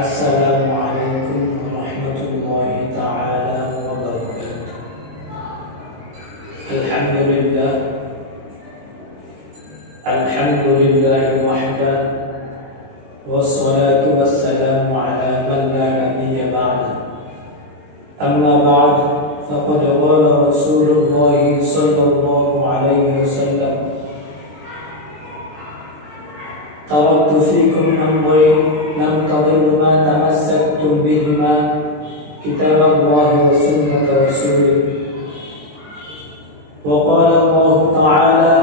السلام عليكم ورحمة الله تعالى وبركاته. الحمد لله وحده، والصلاة والسلام على من لا نبي بعده. أما بعد، فقد قال رسول الله صلى الله عليه وسلم: تركت فيكم أمرين لم تضلوا ما تمسكتم بهما، كتاب الله وسنة رسوله. وقال الله تعالى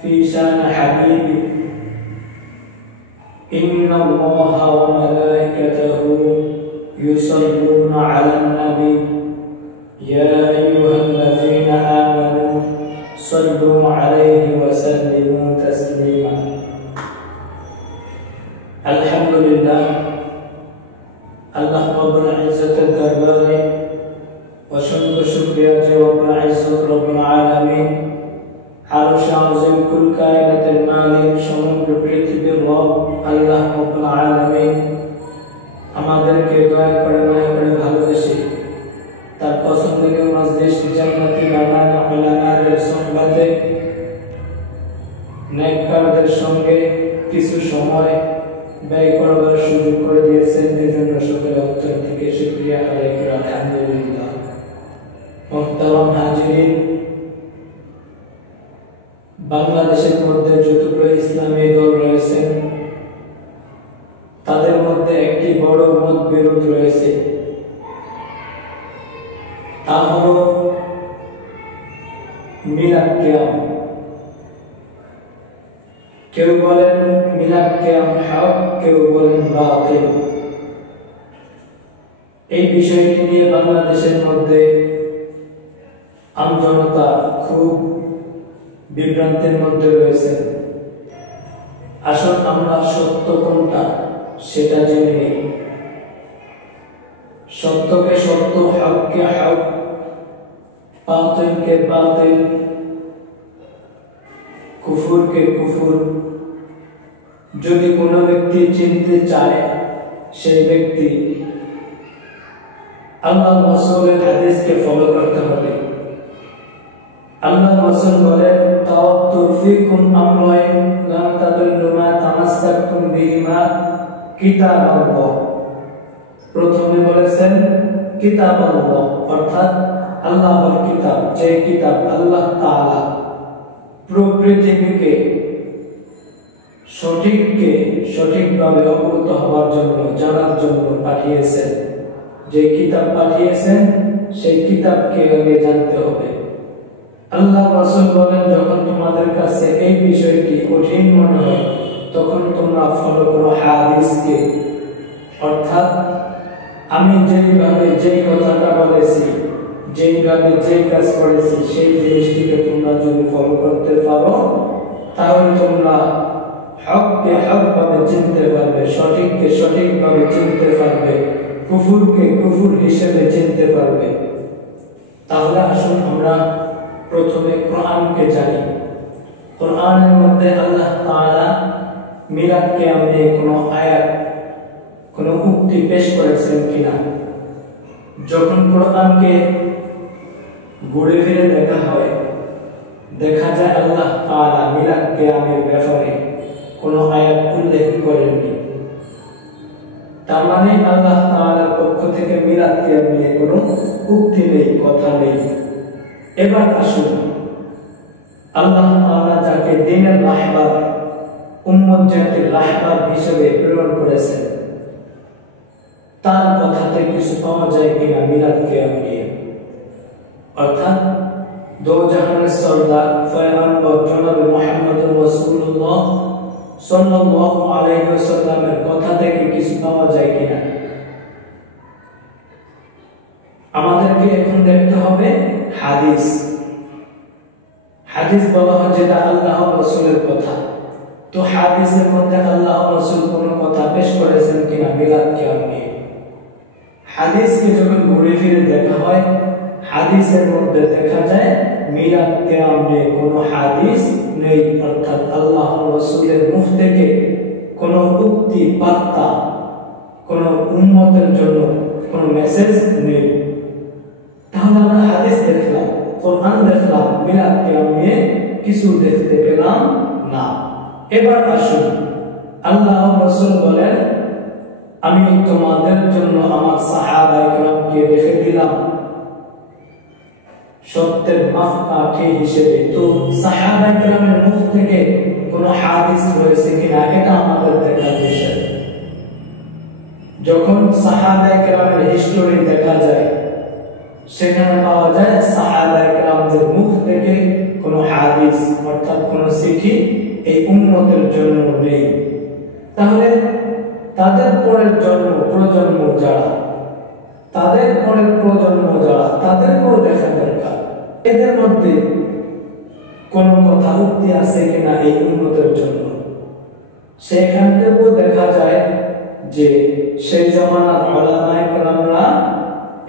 في شان حبيبه: إن الله وملائكته يصلون على النبي يا أيها الذين آمنوا صلوا عليه وسلموا تسليما। আলহামদুলিল্লাহ, আল্লাহ রাব্বুল ইজ্জতের দরবারে অসংখ্য শুকরিয়া যে রব্বুল ইজ্জত রব্বুল আলামিন আরশ আযম কুল কায়নাতের মালিক সমগ্র পৃথিবীর রব আল্লাহ রাব্বুল আলামিন আমাদেরকে দয়া করে মায়া করে ভালোবেসে তার পছন্দনীয় মজলিস জান্নাতি বানানো উলামাদের সুহবতে নেককারদের সঙ্গে কিছু সময় ব্যয় করবার সুযোগ করে দিয়েছেন। এজন্য সকলের অন্তর থেকে শুকরিয়া আদায় করে আলহামদুলিল্লাহ। মুহতারাম হাজিরিন, বাংলাদেশের মধ্যে যতগুলো ইসলামী দল রয়েছেন তাদের মধ্যে একটি বড় মতবিরোধ রয়েছে, তা হল মিলাদ কিয়াম। কেউ বলেন মিলাদ কিয়াম হক, কেউ বলেন বাতিল। এই বিষয়টি নিয়ে বাংলাদেশের মধ্যে আমজনতা খুব বিভ্রান্তির মধ্যে রয়েছে। আসল আমরা সত্য কোনটা সেটা জেনে নিই। সত্যকে সত্য, হককে হক, বাতিলকে বাতিল, কুফুরকে কুফুর। যদি কোনো ব্যক্তি চিনতে চায়, সেই ব্যক্তি আল্লাহ রাসূলের হাদিসকে ফলো করতে হবে। আল্লাহ রাসূল বলেন, তাওয়াক্তু ফীকুম আমরাইন লাম তাদুল্লু মা তামাসসাকতুম বিহিমা, কিতাবাল্লাহ। প্রথমে বলেছেন কিতাবাল্লাহ, অর্থাৎ আল্লাহর কিতাব, যে কিতাব আল্লাহ তাআলা পৃথিবীকে সঠিকভাবে অবগত হওয়ার জন্য, জানার জন্য পাঠিয়েছেন। যে কিতাব পাঠিয়েছেন সেই কিতাবকে আগে জানতে হবে। আল্লাহ রাসূল বলেন, যখন তোমাদের কাছে এই বিষয়টি কঠিন মনে হয় তখন তোমরা ফলো করো হাদিসকে, অর্থাৎ আমি যেইভাবে যেই কথাটা বলেছি, যেইভাবে যেই কাজ করেছি, সেই জিনিসটিকে তোমরা যদি ফলো করতে পারো তাহলে তোমরা হককে হকভাবে চিনতে পারবে, সঠিককে সঠিকভাবে চিনতে পারবে, কুফুরকে কুফুর হিসেবে চিনতে পারবে। তাহলে আসুন আমরা প্রথমে কোরআনকে জানি। কোরআনের মধ্যে আল্লাহ তাআলা মিলাদ কিয়াম নিয়ে কোনো আয়াত, কোনো উক্তি পেশ করেছেন কিনা। যখন কোরআনকে ঘুরে ফিরে দেখা হয়, দেখা যায় আল্লাহ তাআলা মিলাদ কিয়ামের ব্যাপারে কোনো আয়াত উল্লেখ করেননি। তার মানে আল্লাহ তাআলার পক্ষ থেকে মিলাদ কিয়াম নিয়ে কোনো উক্তি নেই, কথা নেই। এবার আসুন, আল্লাহ তাআলা যাকে দ্বীনের রাহবার, উম্মত জাতির রাহবার হিসেবে প্রেরণ করেছেন, তার কথাতে কিছু পাওয়া যায় কিনা মিলাদ কিয়াম নিয়ে। অর্থাৎ দো জাহানের সরদার পয়গম্বর জনাব মুহাম্মদুর রাসূলুল্লাহ সাল্লাল্লাহু আলাইহি ওয়াসাল্লামের কথা থেকে কিছু পাওয়া যায় কিনা। আমাদেরকে এখন দেখতে হবে হাদিস। হাদিস বলা হয় যেটা আল্লাহ রাসূলের কথা। তো হাদিসের মধ্যে আল্লাহ রাসূল কোনো কথা পেশ করেছেন কিনা মিলাদ কিয়াম নিয়ে। হাদিসকে যখন ঘুরে ফিরে দেখা হয়, হাদিসের মধ্যে দেখা যায় মিলাদ কিয়াম নিয়ে কোনো হাদিস নেই, অর্থাৎ আল্লাহ রাসূলের মুখ থেকে কোনো উক্তি, বার্তা, কোনো উম্মতের জন্য কোনো মেসেজ নেই। তাহলে আমরা হাদিস দেখলাম, কোরআন দেখলাম, মিলাদ কিয়াম নিয়ে কিছু দেখতে পেলাম না। এবার আসুন, আল্লাহ রাসূল বলেন, আমি তোমাদের জন্য আমার সাহাবায়ে কেরামকে রেখে দিলাম সত্যের মাপকাঠি হিসেবে। তো সাহাবায়ে কেরামের মুখ থেকে কোনো হাদিস রয়েছে কিনা এটা আমাদের দেখার বিষয়। যখন সাহাবায়ে কেরামের হিস্টোরি দেখা যায়, সেখানে পাওয়া যায় সাহাবায়ে কেরামদের মুখ থেকে কোনো হাদিস অর্থাৎ কোনো চিঠি এই উম্মতের জন্য নেই। তাহলে তাদের পরের প্রজন্ম যারা, তাদেরকেও দেখা দরকার, এদের মধ্যে কোন কথা উক্তি আছে কিনা এই উম্মতের জন্য। সেখান থেকেও দেখা যায় যে সেই জমানার উলামায়ে কেরামরা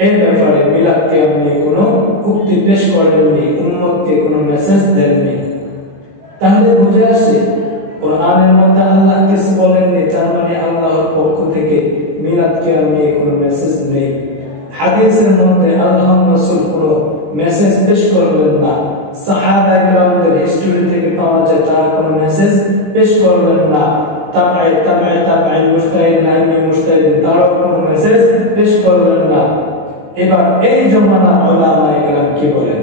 এই ব্যাপারে মিলাদ কিয়াম নিয়ে কোনো উক্তি পেশ করেননি, উম্মতকে কোনো মেসেজ দেননি। তাহলে বুঝে আসে কোরআনের মধ্যে আল্লাহ কিছু বলেননি, তার মানে আল্লাহর পক্ষ থেকে মিলাদ কিয়াম নিয়ে কোনো মেসেজ নেই। হাদিসের মধ্যে আল্লাহর রাসূল কোনো মেসেজ পেশ করলেন না, সাহাবায়ে কেরামদের হিস্টরি থেকে পাওয়া যায় তারা কোনো মেসেজ পেশ করলেন না, তাবেঈ মুজতাহিদ নাইমি মুজতাহিদ তারা কোনো মেসেজ পেশ করলেন না। এবার এই জমানার উলামায়ে কেরাম কি বলেন?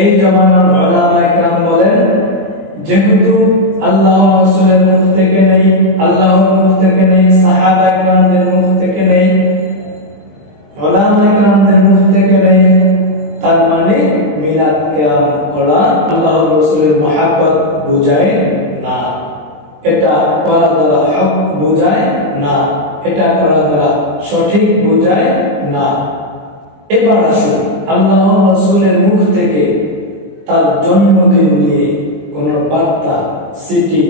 এই জমানার উলামায়ে কেরাম বলেন, যেহেতু আল্লাহ রাসূলের মুখ থেকে নেই, আল্লাহর মুখ থেকে নেই, সাহাবায়ে কেরামদের মুখ থেকে নেই, উলামায়ে কেরামদের মুখ থেকে নেই, তার মানে মিলাদ কিয়াম করা আল্লাহর রাসূলের মহব্বত বোঝায় না, এটা করা দ্বারা হক বোঝায় না, এটা করা দ্বারা সঠিক বোঝায় না। এবার আসুন, আল্লাহর রাসূলের মুখ থেকে তার জন্মদিন নিয়ে কোন বার্তা, চিঠি,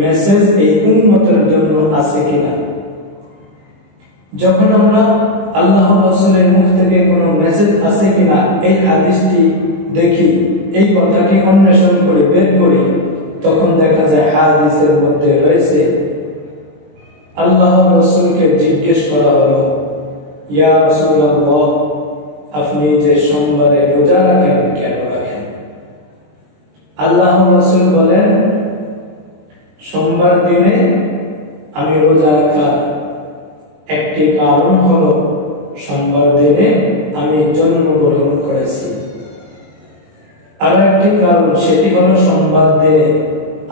মেসেজ এই উম্মতের জন্য আছে কিনা? যখন আমরা আল্লাহর রাসূলের মুখ থেকে কোন মেসেজ আছে কিনা এই হাদিসটি দেখি, এই কথাটি অন্বেষণ করে বের করি, তখন দেখা যায় হাদিসের মধ্যে রয়েছে আল্লাহর রাসূলকে জিজ্ঞেস করা হলো, ইয়া রাসূলুল্লাহ, আপনি যে সোমবারে রোজা রাখেন কেন রাখেন? আল্লাহর রাসূল বলেন, সোমবার দিনে আমি রোজা রাখার একটি কারণ হলো সোমবার দিনে আমি জন্মগ্রহণ করেছি, আর একটি কারণ সেটি হলো সোমবার দিনে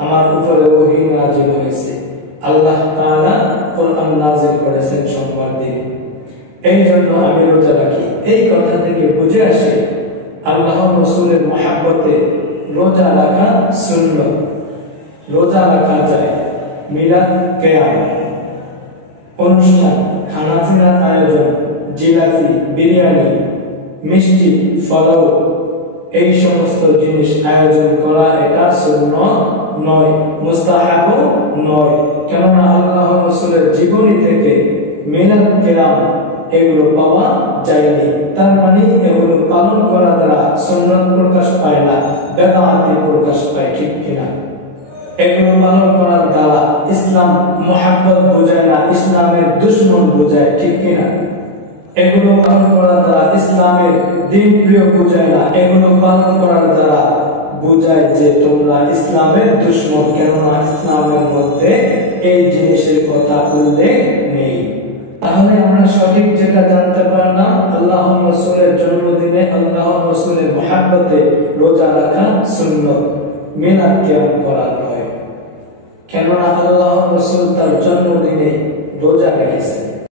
আমার উপরে ওহী নাযিল হয়েছে, আল্লাহ তাআলা কোরআন নাযিল করেছেন সোমবার দিনে, এই জন্য আমি রোজা রাখি। এই কথা থেকে বুঝে আসে আল্লাহর রাসূলের মহব্বতে রোজা রাখা সুন্নাত, রোজা রাখা যায়। মিলাদ কিয়াম অনুষ্ঠান, খানাপিনার আয়োজন, জিলাপি, বিরিয়ানি, মিষ্টি, ফলাও, এই সমস্ত জিনিস আয়োজন করা এটা সুন্নাত নয়, মুস্তাহাব নয়। কেননা আল্লাহর রাসূলের জীবনী থেকে মিলাদ কিয়াম এগুলো পাওয়া যায়নি, তার মানে এগুলো পালন করা দ্বারা সুন্নাত প্রকাশ পায় না, বেদাত প্রকাশ পায়, ঠিক কিনা? এগুলো পালন করার দ্বারা ইসলাম মহব্বত বোঝায় না, ইসলামের দুশমন বোঝায়, ঠিক কিনা? এগুলো পালন করার দ্বারা ইসলামের দ্বীন প্রিয় বোঝায় না, এগুলো পালন করার দ্বারা বোঝায় যে তোমরা ইসলামের দুশমন, কেননা ইসলামের মধ্যে এই জিনিসের কথা উল্লেখ নেই। তাহলে আমরা সঠিক যেটা জানতে পারলাম, আল্লাহর রাসূলের জন্মদিনে আল্লাহর রাসূলের মহব্বতে রোজা রাখা সুন্নাত, মিলাদ কিয়াম করা নয়। কেননা আল্লাহর রাসূল তার জন্মদিনে রোজা রেখেছেন।